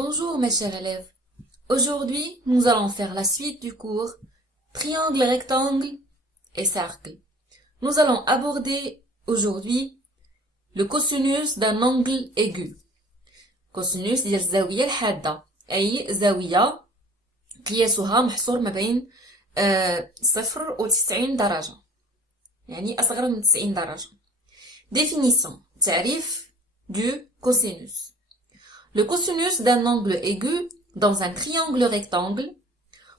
Bonjour mes chers élèves. Aujourd'hui, nous allons faire la suite du cours triangle, rectangle et cercle. Nous allons aborder aujourd'hui le cosinus d'un angle aigu. cosinus ديال الزاوية الحادة أي زاوية قياسها محصور ما بين 0 و 90 درجة، يعني أصغر من 90 درجة. Définition. تعريف du cosinus. Le cosinus d'un angle aigu dans un triangle rectangle.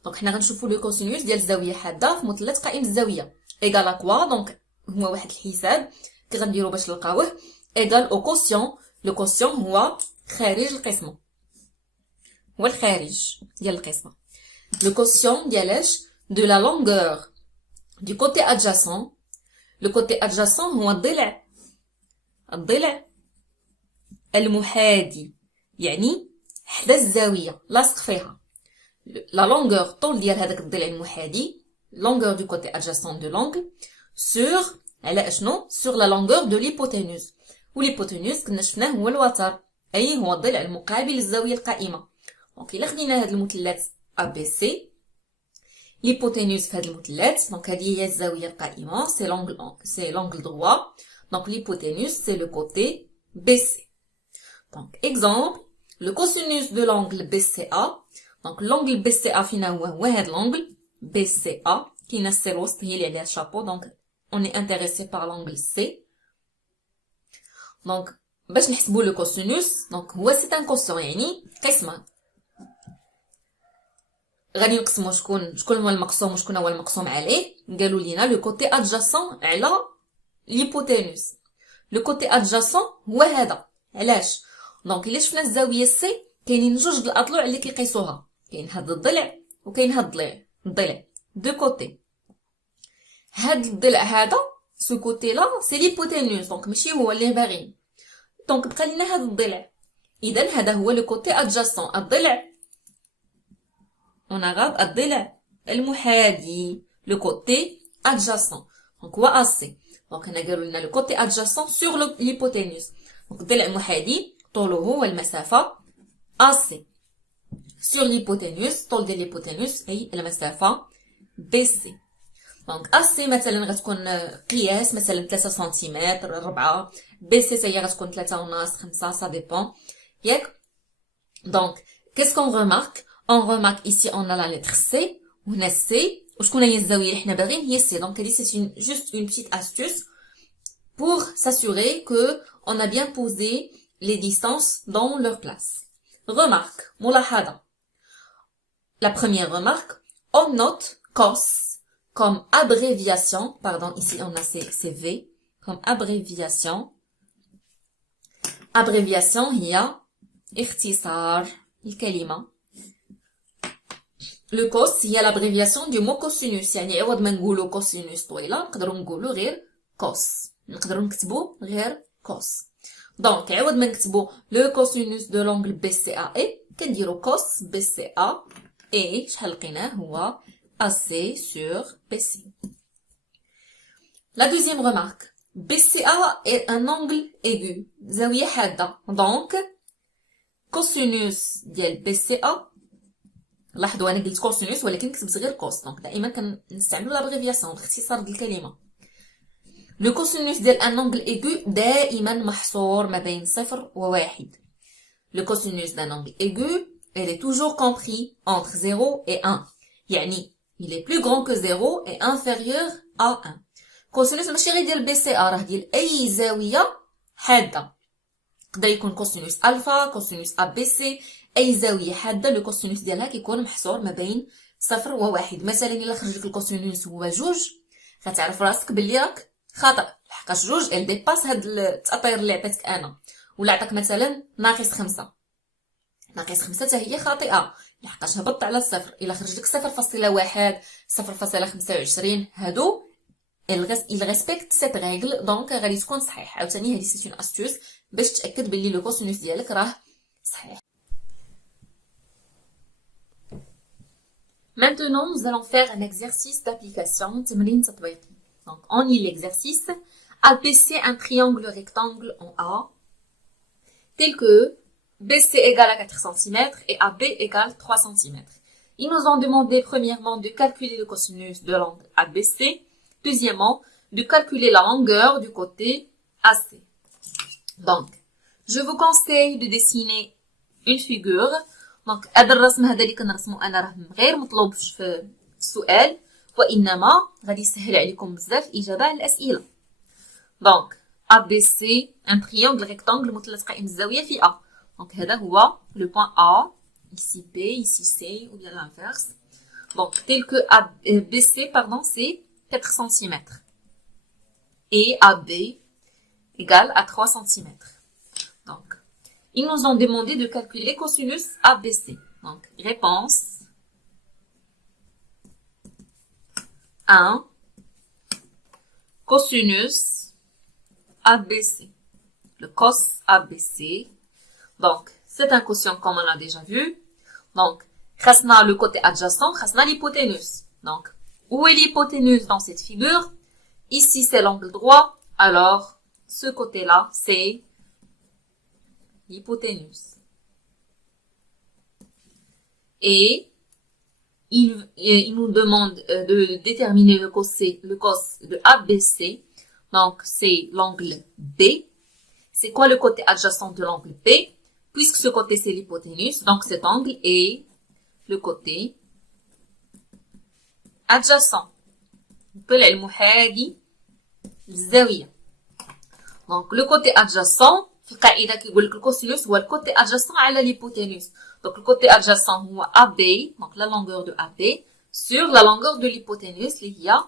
Donc حنا غنشوفوا le cosinus ديال الزاوية حادة في مثلث قائم الزاوية. égal à quoi؟ Donc هو واحد الحساب كي غنديرو باش نلقاوه. égal au quotient. Le quotient هو خارج القسمة. هو الخارج ديال القسمة. Le quotient ديالاش de la longueur du côté adjacent. Le côté adjacent هو الضلع المحادي، يعني حدا الزاوية لاصق فيها. la longueur طول ديال هذاك الضلع المحادي longueur du côté adjacent de l'angle sur على اشنو sur la longueur de l'hypoténuse. والhypoténuse كنا شفناه هو الوتر، اي هو الضلع المقابل للزاوية القائمة. دونك الا خدينا هذا المثلث ABC، l'hypoténuse في هذا المثلث، دونك هذه هي الزاوية القائمة، c'est l'angle droit. Donc l'hypoténuse c'est le côté BC. Donc exemple, le cosinus de l'angle BCA. Donc l'angle BCA فينا هو هذا l'angle BCA كاينه السي الوسط هي اللي عليها شابو. donc on est intéressé par l'angle C. donc باش نحسبوا لو cosinus، donc هو c'est un quotient يعني قسمه. غادي نقسموا شكون هو المقسوم وشكون هو المقسوم عليه. قالوا لينا لو كوتي adjacent على l'hypoténuse. لو كوتي adjacent هو هذا. علاش؟ دونك الا شفنا الزاويه سي كاينين جوج د الاضلوع اللي كيقيسوها، كاين هذا الضلع وكاين هذا الضلع دو كوتي. هاد الضلع هذا سو كوتي لا سي ليبوتينوس، دونك ماشي هو اللي باغيين. دونك بقى لنا هذا الضلع، اذا هذا هو لو كوتي ادجاسون، الضلع ونغاب الضلع المحادي لو كوتي ادجاسون. دونك هو اسي. دونك هنا قالوا لنا لو كوتي ادجاسون سور ليبوتينوس. دونك الضلع المحادي طوله هو المسافه AC sur l'hypoténuse. طول ديال l'hypoténuse أي المسافة BC. دونك AC مثلا غتكون قياس مثلا 3 سنتيمتر 4، BC هي غتكون 3.5 5 ça dépend ياك. دونك qu'est-ce qu'on remarque? On remarque ici on a la lettre C وهنا C وشكون هي الزاوية اللي حنا باغيين هي C. دونك هادي c'est juste une petite astuce pour s'assurer que on a bien posé les distances dans leur place. Remarque, ملاحظة. La première remarque, on note cos comme abréviation, pardon, ici on a c'est V, comme abréviation. Abréviation هي اختصار الكلمة. Le cos هي l'abréviation du mot cosinus، يعني عوض ما نقولوا cosinus طويلة نقدروا نقولوا غير cos، نقدروا نكتبوا غير cos. دونك عوض ما نكتبوا لو كوسينوس دو لونغل بي سي ا اي كنديروا كوس بي سي ا اي شحال لقيناه هو ا سي سور بي سي. لا دوزيام ريمارك، بي سي ا اي ان انغل ايغو زاويه حاده. دونك كوسينوس ديال بي سي ا، لاحظوا انا قلت كوسينوس ولكن كتبت غير كوس. دونك دائما كنستعملوا لابريفياسيون الاختصار ديال الكلمه. Le cosinus d'un angle aigu دائما محصور ما بين 0 و 1. Le cosinus d'un angle aigu, il est toujours compris entre 0 et 1. يعني il est plus grand que 0 et inférieur à 1. cosinus ماشي غير ديال بي سي ا، راه ديال اي زاويه حاده. يقدر يكون cosinus الفا، cosinus ا بي سي، اي زاويه حاده لو cosinus ديالها كيكون محصور ما بين 0 و 1. مثلا الا خرج لك الكوسينوس هو 2 غتعرف راسك باللي راك خاطئ، لحقاش 2 ال ديباس هاد التأطير اللي عطيتك انا. ولا عطاك مثلا ناقص 5، ناقص 5 حتى هي خاطئه لحقاش هبطت على الصفر. الا خرج لك 0.1 0.25 هادو il respecte cette règle، دونك غادي تكون صحيح. عاوتاني هادي سي اون استوس باش تاكد باللي لو كوسينوس ديالك راه صحيح. Maintenant nous allons faire un exercice d'application تمرين تطبيقي. Donc on lit l'exercice. Abaisser un triangle rectangle en A tel que BC égale à 4 cm et AB égale 3 cm. Ils nous ont demandé premièrement de calculer le cosinus de l'angle ABC. Deuxièmement, de calculer la longueur du côté AC. Donc, je vous conseille de dessiner une figure. Donc, هذا الرسم هذا اللي كنرسمو انا راه غير مطلوب في السؤال وانما غادي يسهل عليكم بزاف الاجابه على الاسئله. Donc, ABC, un triangle rectangle مثلث قائم الزاويه في A. Donc, هذا هو le point A, ici B, ici C ou bien l'inverse. Donc, tel que BC, pardon, c'est 4 cm. Et AB égale à 3 cm. Donc, ils nous ont demandé de calculer cosinus ABC. Donc, réponse 1, cosinus ABC. Le cos ABC. Donc, c'est un quotient comme on l'a déjà vu. Donc, khasna le côté adjacent, khasna l'hypoténuse. Donc, où est l'hypoténuse dans cette figure? Ici, c'est l'angle droit. Alors, ce côté-là, c'est l'hypoténuse. Et il nous demande de déterminer le cos de ABC. Donc, c'est l'angle B. C'est quoi le côté adjacent de l'angle B? Puisque ce côté, c'est l'hypoténuse. Donc, cet angle est le côté adjacent. Donc, le côté adjacent, le cosinus ou le côté adjacent à l'hypoténuse. Donc, le côté adjacent, c'est AB, donc la longueur de AB, sur la longueur de l'hypoténuse, il y a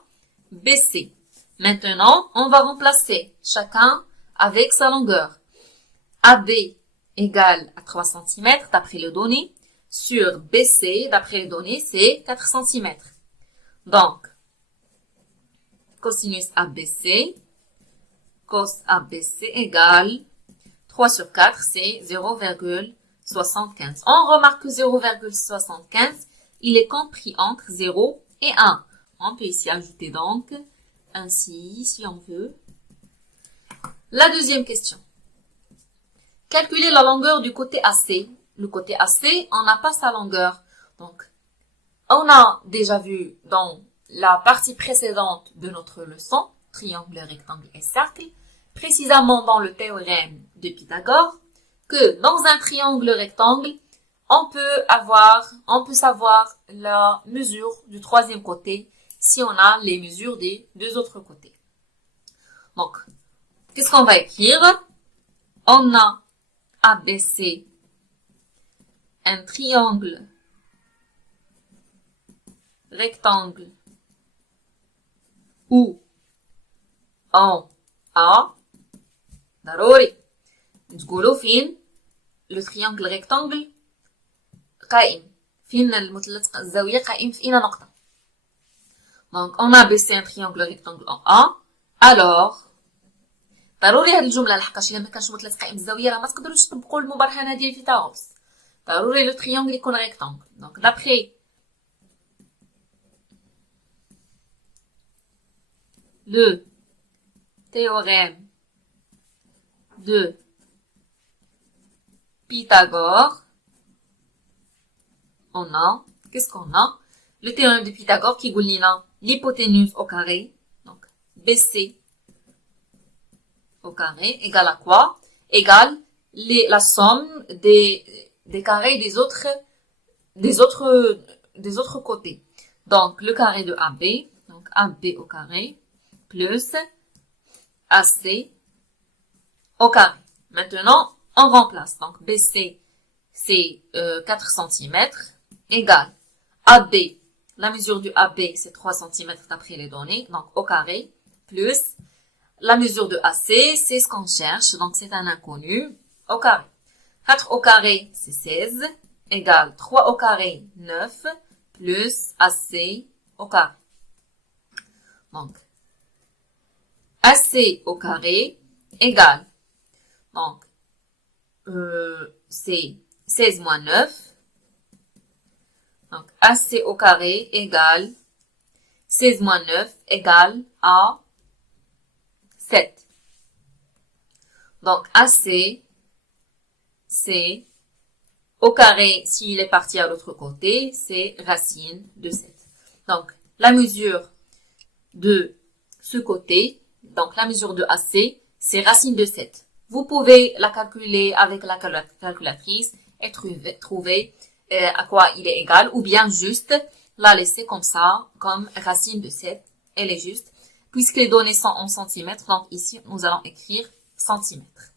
BC. Maintenant, on va remplacer chacun avec sa longueur. AB égale à 3 cm d'après les données, sur BC, d'après les données, c'est 4 cm. Donc, cosinus ABC, cos ABC égale 3 sur 4, c'est 0,75. On remarque que 0,75, il est compris entre 0 et 1. On peut ici ajouter donc ainsi, si on veut. La deuxième question. Calculer la longueur du côté AC. Le côté AC, on n'a pas sa longueur. Donc, on a déjà vu dans la partie précédente de notre leçon, triangle, rectangle et cercle, précisément dans le théorème de Pythagore, que dans un triangle rectangle, on peut savoir la mesure du troisième côté si on a les mesures des deux autres côtés. Donc, qu'est-ce qu'on va écrire? On a ABC, un triangle rectangle où en A, ضروري نقولوا فين le triangle rectangle قائم فين المثلث الزاوية قائم في أي نقطة. Donc on a ABC un triangle rectangle en A. Alors ضروري هذه الجملة لحقاش إلا ما كانش مثلث قائم الزاوية راه ما تقدروش تطبقوا المبرهنة ديال فيثاغورس. ضروري le triangle يكون rectangle. Donc d'après le théorème de Pythagore, on a, qu'est-ce qu'on a? Le théorème de Pythagore qui dit l'hypoténuse au carré, donc BC au carré, égale à quoi? Égale la somme des carrés des autres côtés. Donc, le carré de AB, donc AB au carré, plus AC au carré. Maintenant, on remplace. Donc, BC, c'est 4 cm, égale AB. La mesure du AB, c'est 3 cm d'après les données, donc au carré, plus la mesure de AC, c'est ce qu'on cherche, donc c'est un inconnu, au carré. 4 au carré, c'est 16, égale 3 au carré, 9, plus AC au carré. Donc, AC au carré égale, donc, c'est 16 moins 9. Donc, AC au carré égale 16 moins 9 égale à 7. Donc, AC, c'est Au carré, s'il est parti à l'autre côté, c'est racine de 7. Donc, la mesure de ce côté, donc la mesure de AC, c'est racine de 7. Vous pouvez la calculer avec la calculatrice et trouver à quoi il est égal, ou bien juste la laisser comme ça, comme racine de 7, elle est juste. Puisque les données sont en centimètres, donc ici, nous allons écrire centimètres.